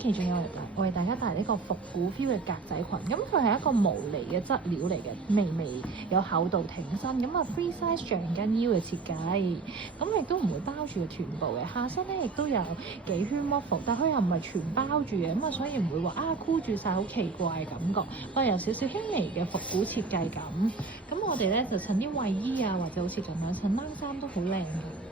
期仲有為大家帶嚟呢個復古 feel 嘅格仔裙，咁佢係一個毛呢嘅質料嚟嘅，微微有厚度挺身，咁啊 free size 橡筋腰嘅設計，咁亦都唔會包住個臀部嘅，下身咧亦都有幾圈 muffle，但佢又唔係全包住嘅，咁啊所以唔會話箍住晒好奇怪嘅感覺，我有少少輕微嘅復古設計感，咁我哋咧就襯啲衞衣啊，或者好似咁樣襯冷衫都好靚嘅。